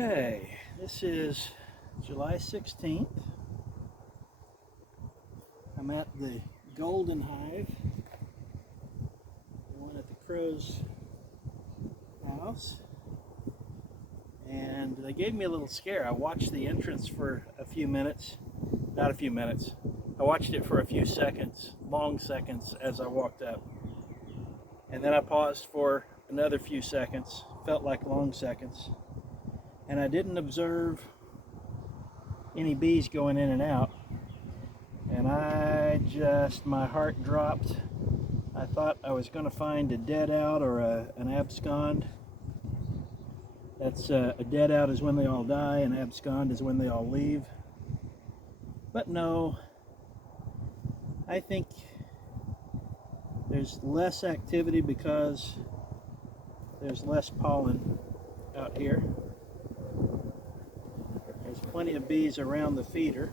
Okay, this is July 16th. I'm at the Golden Hive, the one at the crow's house, and they gave me a little scare. I watched the entrance for a few minutes, not a few minutes, I watched it for a few seconds, long seconds as I walked up. And then I paused for another few seconds, felt like long seconds. And I didn't observe any bees going in and out. And my heart dropped. I thought I was going to find a dead out or an abscond. That's a dead out is when they all die, and abscond is when they all leave. But no, I think there's less activity because there's less pollen out here. There's plenty of bees around the feeder.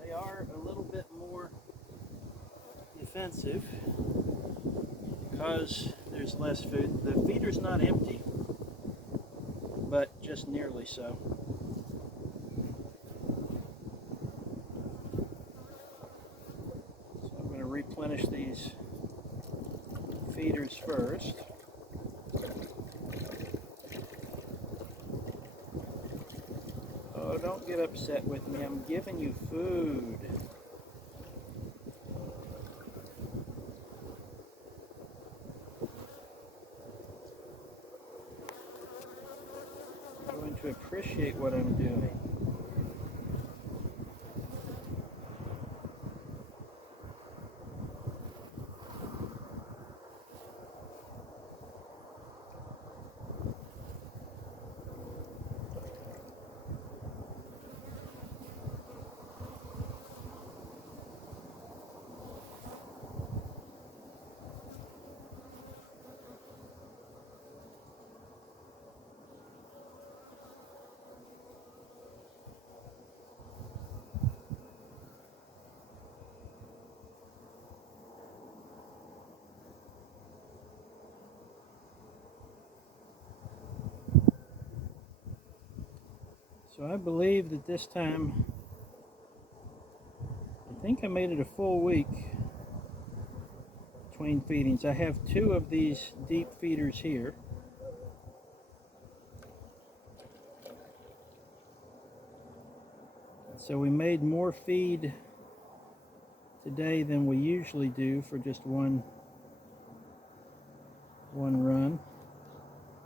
They are a little bit more defensive because there's less food. The feeder's not empty, but just nearly so. So I'm going to replenish these feeders first. Oh, don't get upset with me. I'm giving you food. I'm going to appreciate what I'm doing. So I believe that this time, I think I made it a full week between feedings. I have 2 of these deep feeders here. So we made more feed today than we usually do for just one run.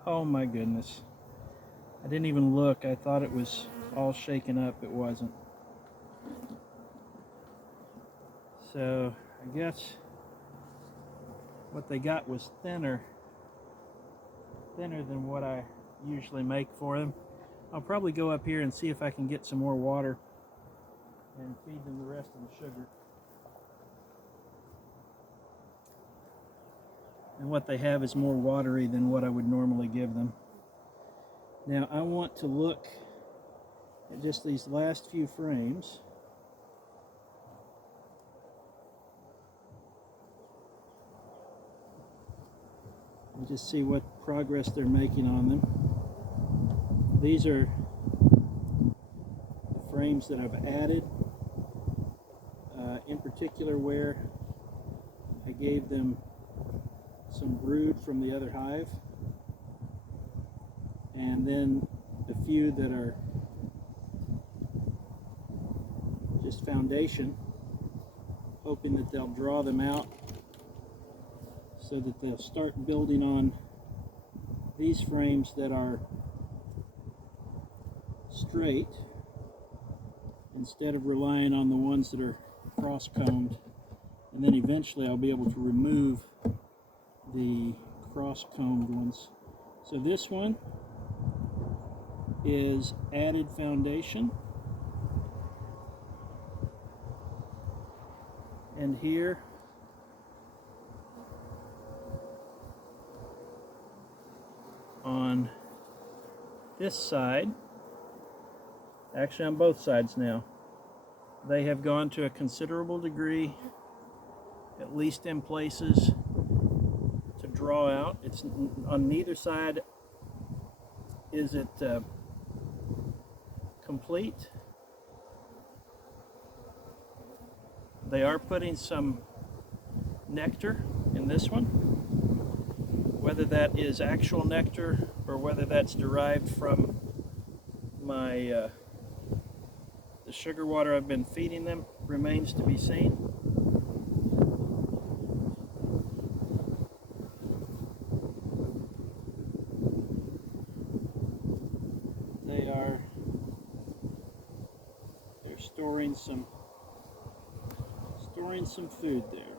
Oh my goodness. I didn't even look. I thought it was all shaken up. It wasn't. So I guess what they got was thinner than what I usually make for them. I'll probably go up here and see if I can get some more water and feed them the rest of the sugar. And what they have is more watery than what I would normally give them. Now I want to look at just these last few frames. And just see what progress they're making on them. These are the frames that I've added, in particular where I gave them some brood from the other hive, and then a few that are just foundation, hoping that they'll draw them out so that they'll start building on these frames that are straight instead of relying on the ones that are cross-combed, and then eventually I'll be able to remove the cross-combed ones. So this one is added foundation, and here on this side, actually on both sides now, they have gone to a considerable degree, at least in places, to draw out. It's on neither side is it complete? They are putting some nectar in this one. Whether that is actual nectar or whether that's derived from my the sugar water I've been feeding them remains to be seen. They're storing some food there.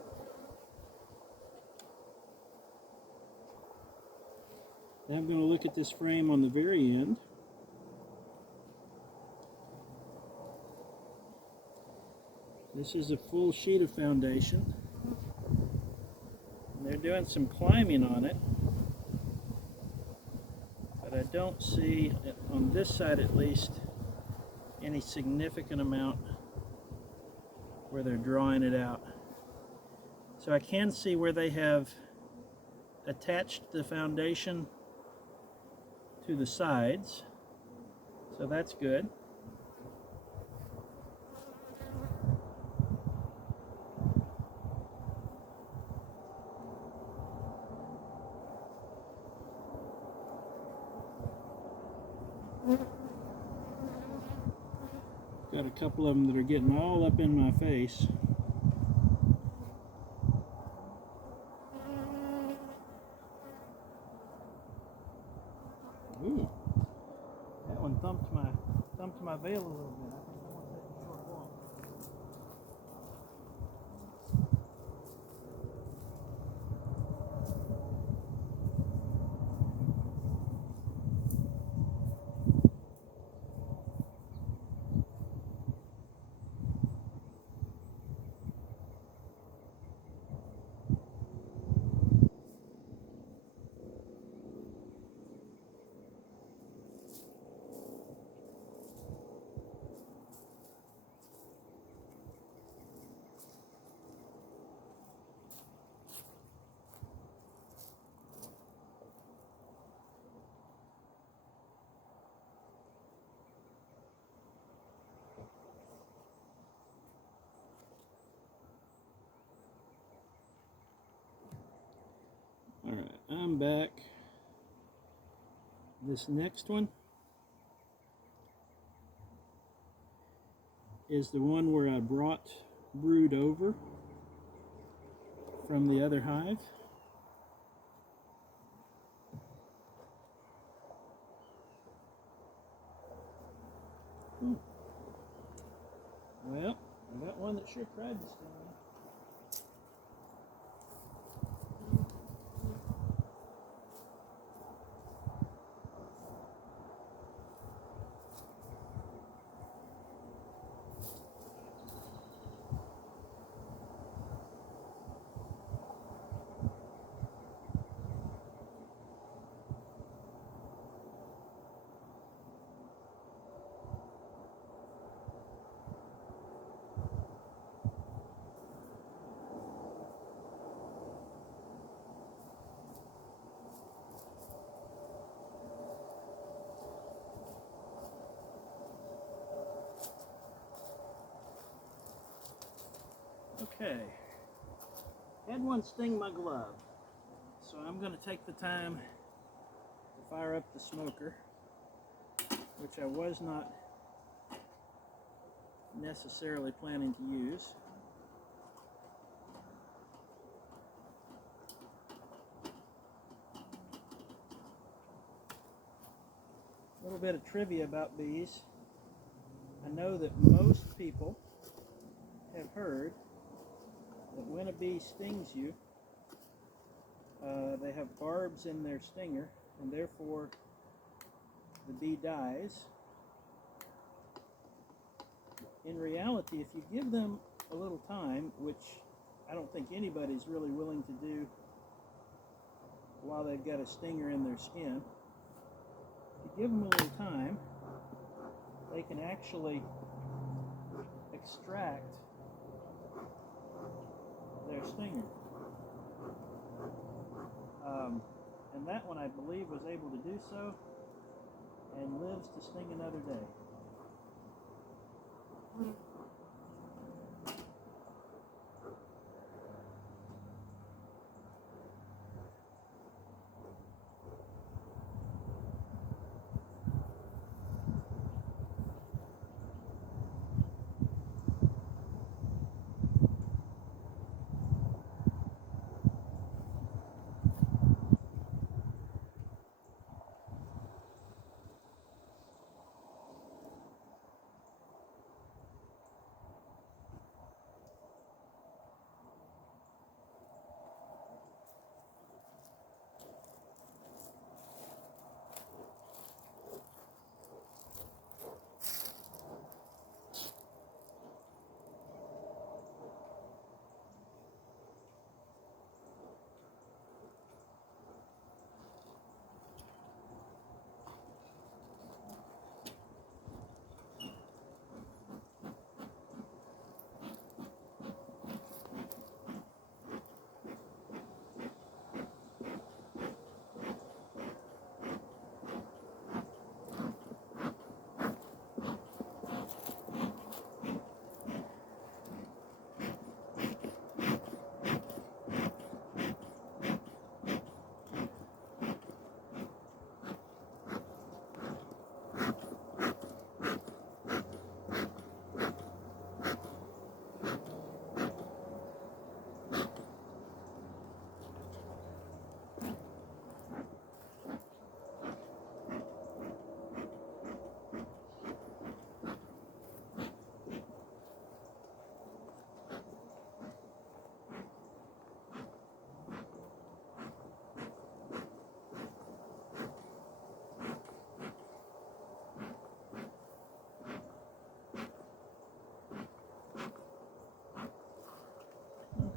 Now I'm going to look at this frame on the very end. This is a full sheet of foundation. And they're doing some climbing on it, but I don't see, on this side at least, any significant amount where they're drawing it out. So I can see where they have attached the foundation to the sides, so that's good. Got a couple of them that are getting all up in my face. Ooh, that one thumped my veil a little bit. I think I want to take a short walk. Alright, I'm back. This next one is the one where I brought brood over from the other hive. Well, I got one that sure tried to sting me. Okay, had one sting my glove, so I'm going to take the time to fire up the smoker, which I was not necessarily planning to use. A little bit of trivia about bees. I know that most people have heard that when a bee stings you, they have barbs in their stinger, and therefore the bee dies. In reality, if you give them a little time, which I don't think anybody's really willing to do while they've got a stinger in their skin, if you give them a little time, they can actually extract their stinger. And that one, I believe, was able to do so. and lives to sting another day.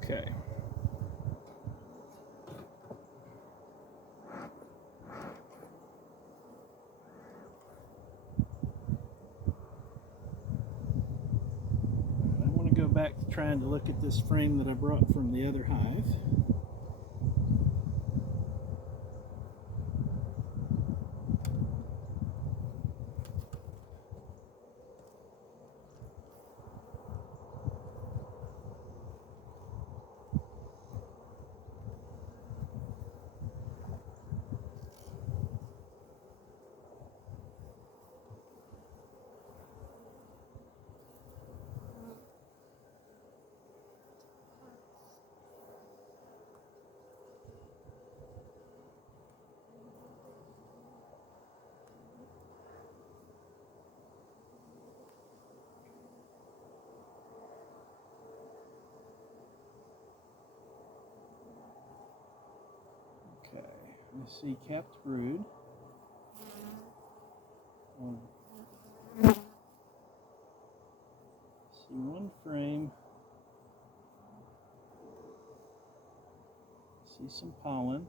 Okay. I want to go back to trying to look at this frame that I brought from the other hive. Okay, I see capped brood. See one frame. See some pollen.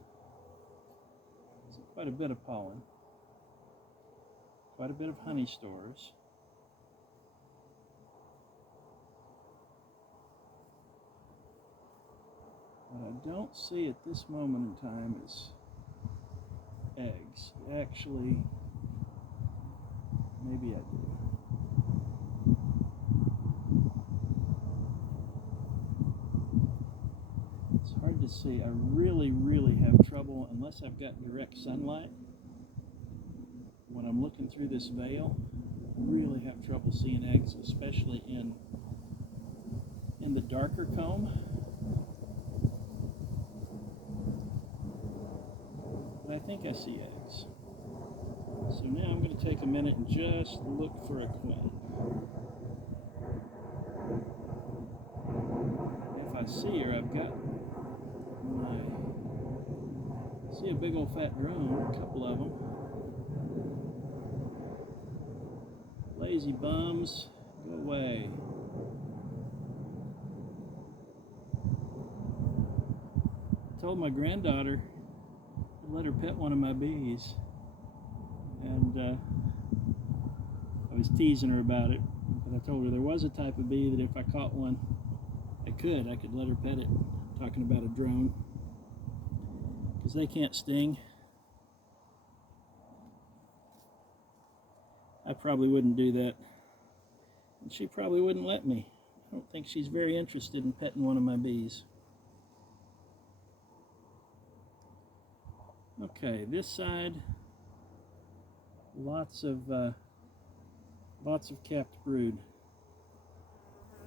See quite a bit of pollen. Quite a bit of honey stores. What I don't see at this moment in time is eggs. Actually, maybe I do. It's hard to see. I really have trouble, unless I've got direct sunlight. When I'm looking through this veil, I really have trouble seeing eggs, especially in the darker comb. But I think I see eggs. So now I'm going to take a minute and just look for a queen. If I see her, I've got I see a big old fat drone, a couple of them. Lazy bums, go away. I told my granddaughter to let her pet one of my bees, and I was teasing her about it, but I told her there was a type of bee that if I caught one, I could let her pet it. Talking about a drone, because they can't sting. I probably wouldn't do that. And she probably wouldn't let me. I don't think she's very interested in petting one of my bees. Okay, this side, lots of capped brood,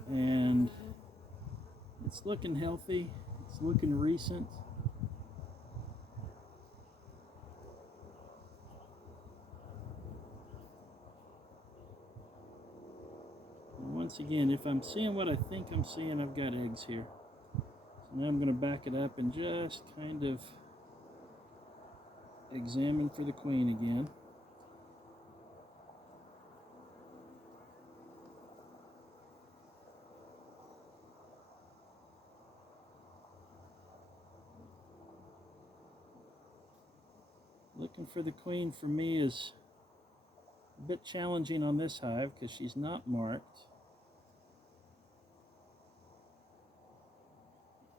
and it's looking healthy. It's looking recent. And once again, if I'm seeing what I think I'm seeing, I've got eggs here. So now I'm going to back it up and just kind of examine for the queen again. Looking for the queen for me is a bit challenging on this hive because she's not marked.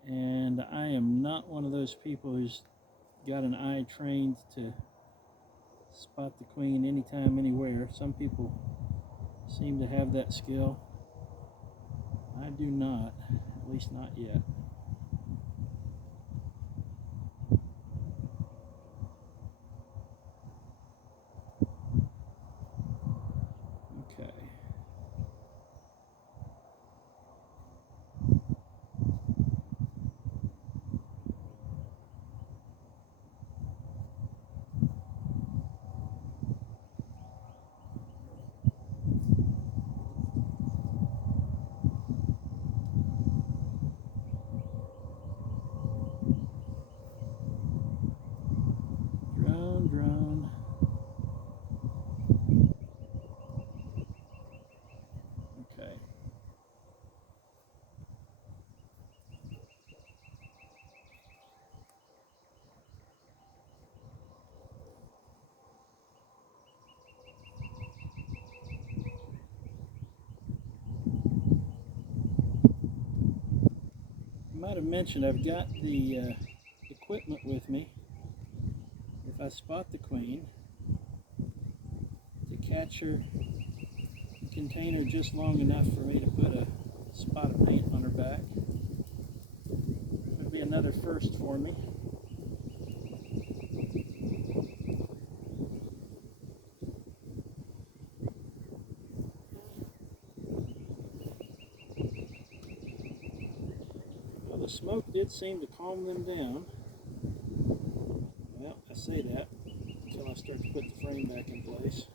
And I am not one of those people who's got an eye trained to spot the queen anytime, anywhere. Some people seem to have that skill. I do not, at least not yet. Okay. Drone. Okay. I might have mentioned I've got the equipment with me. If I spot the queen, to catch her container just long enough for me to put a spot of paint on her back. It'll be another first for me. Well, the smoke did seem to calm them down. Well, I say that until I start to put the frame back in place.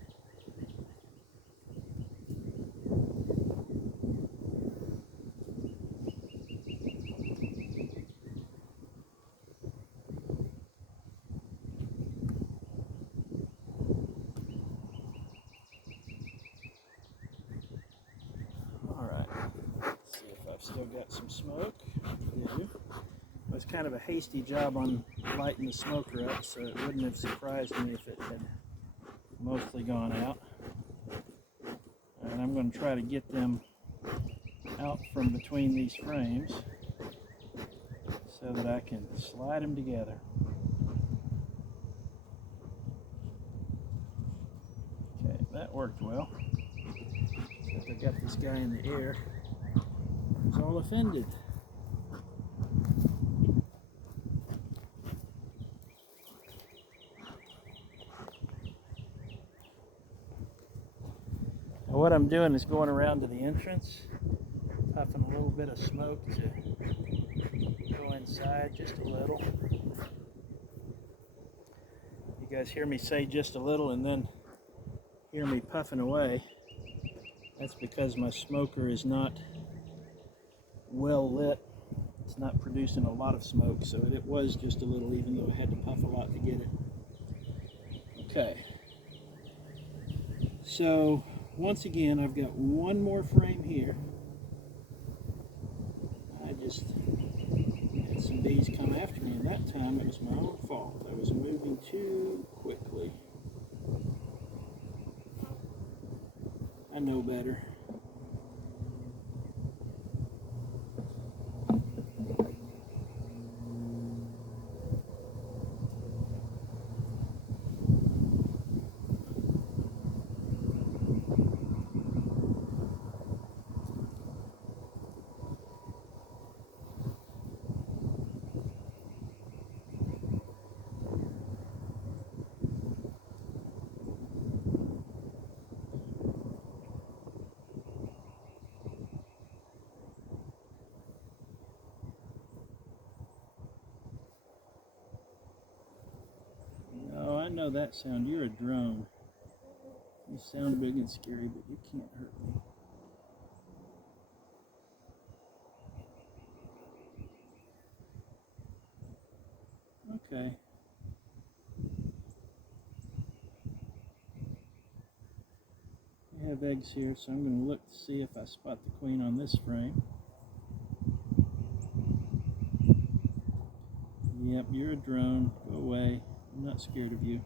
Still got some smoke. I do. It was kind of a hasty job on lighting the smoker up, so it wouldn't have surprised me if it had mostly gone out. And I'm going to try to get them out from between these frames so that I can slide them together. Okay, that worked well. Except I got this guy in the air. He's all offended. Now what I'm doing is going around to the entrance, puffing a little bit of smoke to go inside, just a little. You guys hear me say just a little and then hear me puffing away. That's because my smoker is not well lit. It's not producing a lot of smoke, so it was just a little, even though I had to puff a lot to get it. Okay, so once again I've got one more frame here. I just had some bees come after me, and that time it was my own fault. I was moving too quickly. I know better. know that sound. You're a drone. You sound big and scary, but you can't hurt me. Okay. I have eggs here, so I'm going to look to see if I spot the queen on this frame. Yep, you're a drone. Go away. I'm not scared of you.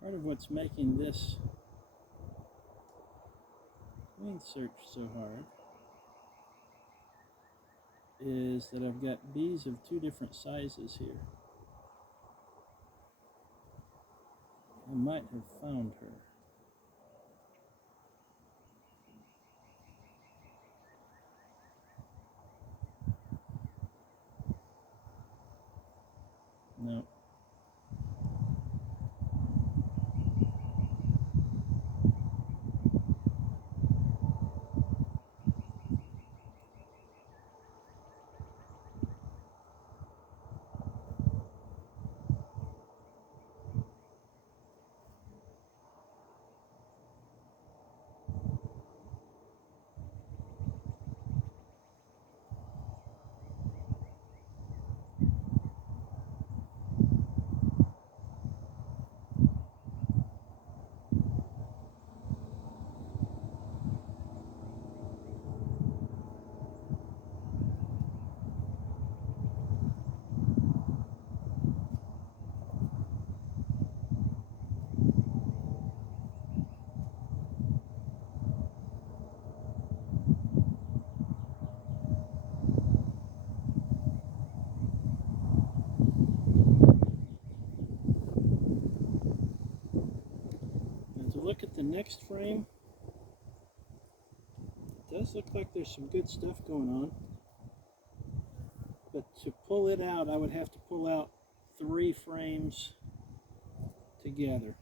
Part of what's making this queen search so hard is that I've got bees of two different sizes here. I might have found her. No. Look at the next frame. It does look like there's some good stuff going on, but to pull it out I would have to pull out 3 frames together,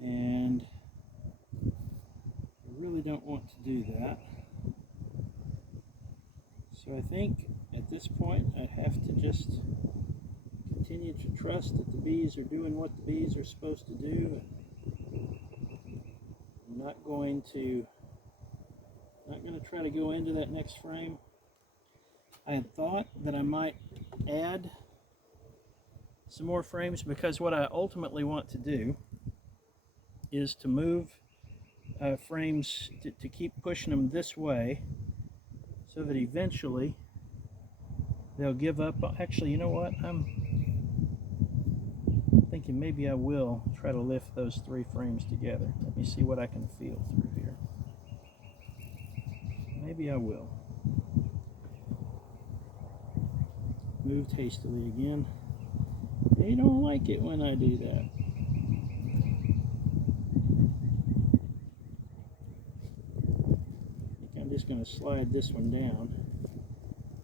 and I really don't want to do that. So I think at this point I have to just continue to trust that the bees are doing what the bees are supposed to do. I'm not going to try to go into that next frame. I had thought that I might add some more frames, because what I ultimately want to do is to move frames to keep pushing them this way, so that eventually they'll give up. Actually, you know what? I'm thinking maybe I will try to lift those 3 frames together. Let me see what I can feel through here. Maybe I will. Moved hastily again. They don't like it when I do that. I think I'm just going to slide this one down.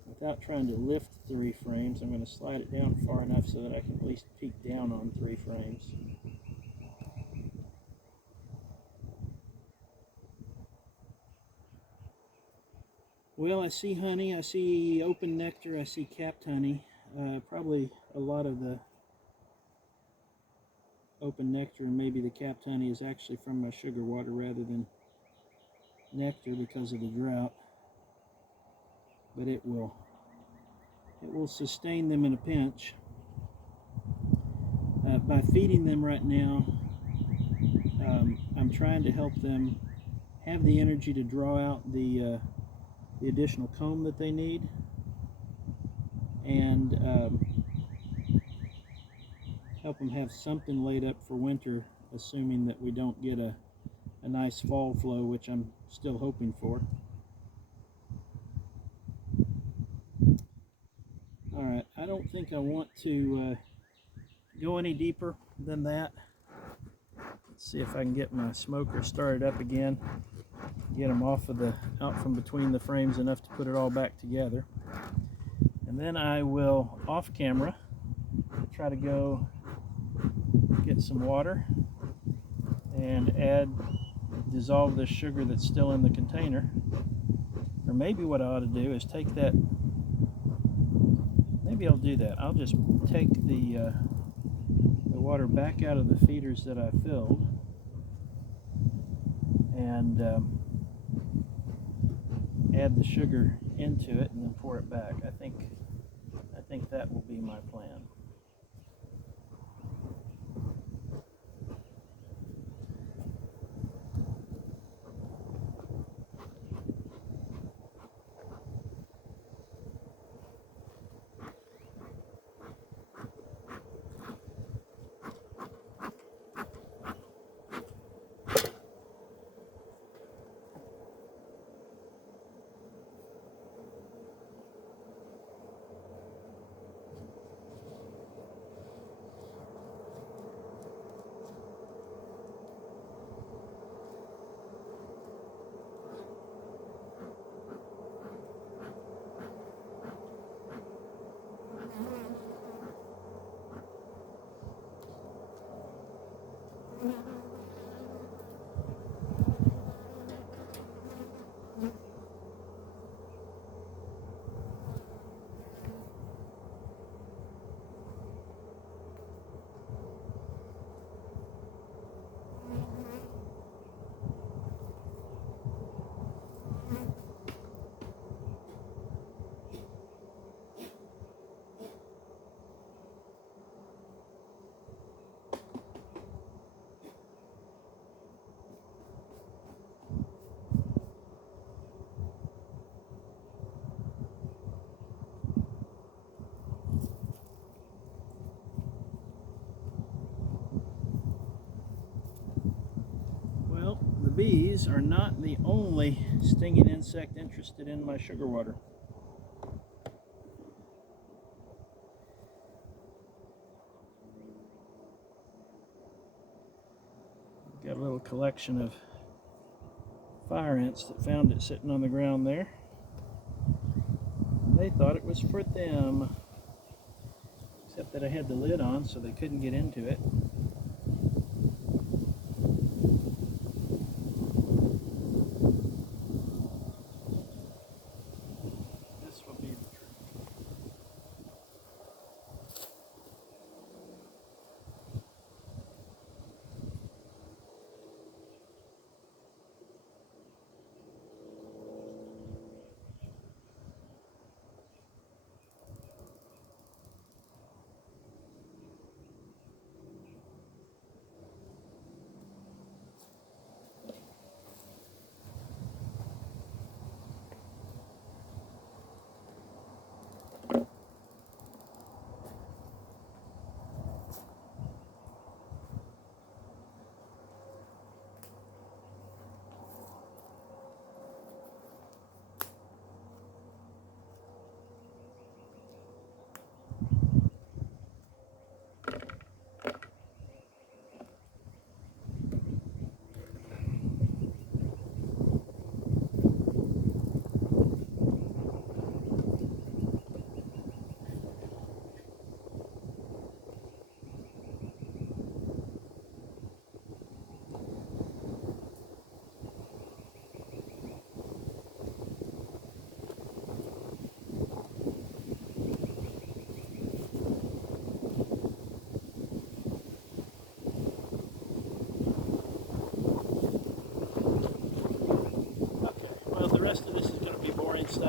Without trying to lift 3 frames, I'm going to slide it down far enough so that I can at least peek down on 3 frames. Well, I see honey, I see open nectar, I see capped honey. Probably a lot of the open nectar and maybe the capped honey is actually from my sugar water rather than nectar because of the drought. But it will sustain them in a pinch. By feeding them right now, I'm trying to help them have the energy to draw out the additional comb that they need, and help them have something laid up for winter, assuming that we don't get a nice fall flow, which I'm still hoping for. Alright, I don't think I want to go any deeper than that. Let's see if I can get my smoker started up again, get them out from between the frames enough to put it all back together. And then I will, off camera, try to go get some water and dissolve this sugar that's still in the container. Or maybe what I ought to do is take that, maybe I'll do that. I'll just take the water back out of the feeders that I filled and add the sugar into it and then pour it back. I think that will be my plan. The bees are not the only stinging insect interested in my sugar water. Got a little collection of fire ants that found it sitting on the ground there. They thought it was for them, except that I had the lid on so they couldn't get into it.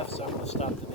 enough, so I'm going to stop the